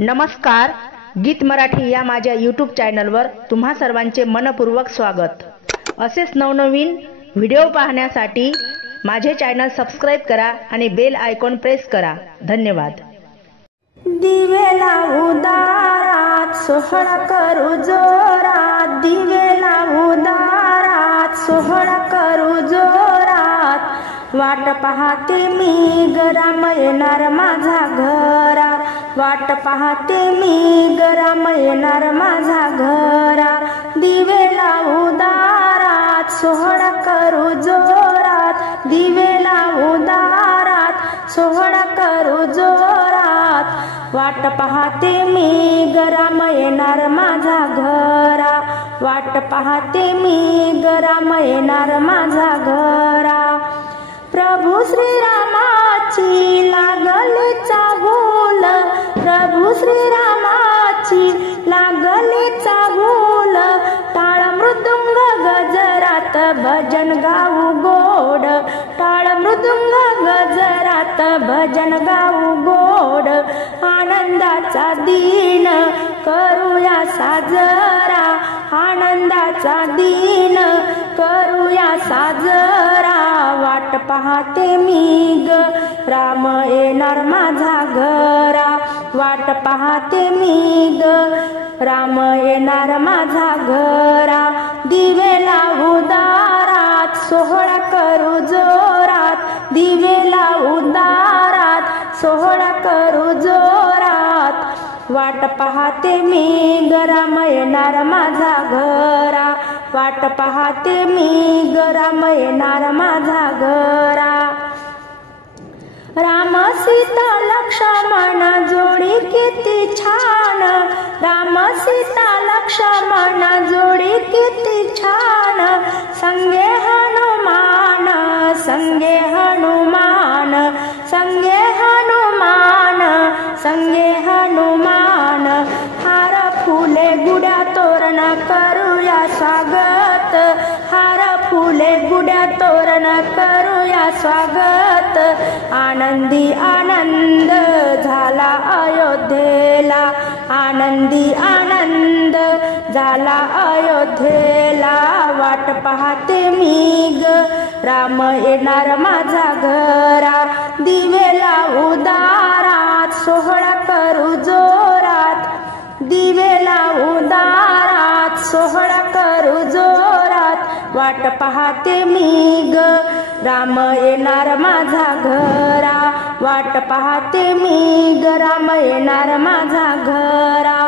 नमस्कार, गीत मराठी या माझ्या यूट्यूब चॅनलवर तुम्हा सर्वांचे मनपूर्वक स्वागत। असेच नवनवीन व्हिडिओ पाहण्यासाठी माझे चॅनल सबस्क्राइब करा आणि बेल आयकॉन प्रेस करा। धन्यवाद। दिवे लावू दारात, सोहळा करू जोरात। दिवे लावू दारात, सोहळा करू जोरात। वाट पाहते मी गराम येणार माझा घरा। वाट पाहते मी गराम येणार माझा घरा। दिवे लावू दारात, सोहळा करू जोरात। दिवे लावू दारात, सोहळा करू जोरात। वाट पाहते मी गराम येणार माझा घरा। वाट पाहते मी गराम येणार माझा घरा। प्रभू श्रीरामाची लागली चाहूल। प्रभू श्रीरामाची लागली चाहूल। टाळ मृदुंग गजरात भजन गाऊ गोड। टाळ मृदुंग गजरात भजन गाऊ गोड। आनंदाचा दिन करूया साजरा। आनंदाचा दिन करूया साजरा। वाट पाहते मी ग राम येणार माझा घरा। वाट पाहते मी ग राम येणार माझा घरा। दिवे लावू दारात, सोहळा करू जोरात। दिवे लावू दारात, सोहळा करू जोरात। वाट पाहते मी गराम येणार माझा घरा। वाट पाहते मी गराम येणार माझा घरा। राम सीता लक्ष्मण जोडी किती छान। राम सीता लक्ष्मण जोडी किती छान। संगे हनुमान, संगे हनुमान, संगे हनुमान, संगे हनुमान। हार फुले गुड्या तोरण करूया स्वागत। हार फुले गुड्या तोरण करूया स्वागत। आनंदी आनंद झाला अयोध्येला। आनंदी आनंद झाला अयोध्येला। वाट पाहते मी ग राम येणार माझा घरा। दिवे लावू दारात, सोहळा करू जोरात। दिवे लावू दारात, सोहळा करू जोरात। वाट पाहते मी ग राम येणार माझा घरा। वाट पाहते मी ग राम येणार माझा घरा।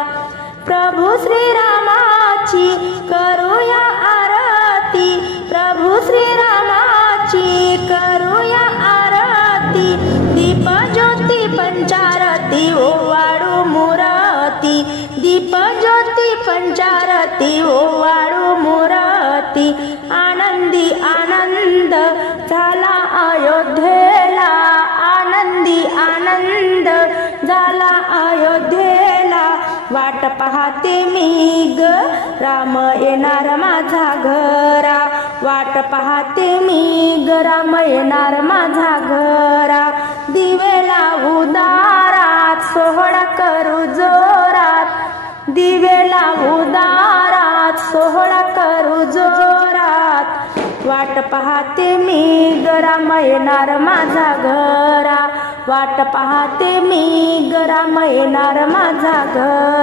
प्रभू श्रीरामाची करूया आरती। प्रभू श्रीरामाची करूया आरती। दीप ज्योती पंचारती ओवाळू मूरती। दीप ज्योती पंचारती ओवाळू मूरती। आनंदी आनंद झाला अयोध्येला। आनंदी आनंद झाला अयोध्येला। वाट पाहते मी ग राम येणार माझा घरा। वाट पाहते मी ग राम येणार माझा घरा। दिवे लावू दारात, सोहळा करू जोरात। दिवे लावू दारात, सोहळा करू जोरात। वाट पाहते मी ग राम येणार माझा घरा। वाट पाहते मी ग राम येणार माझा घरा।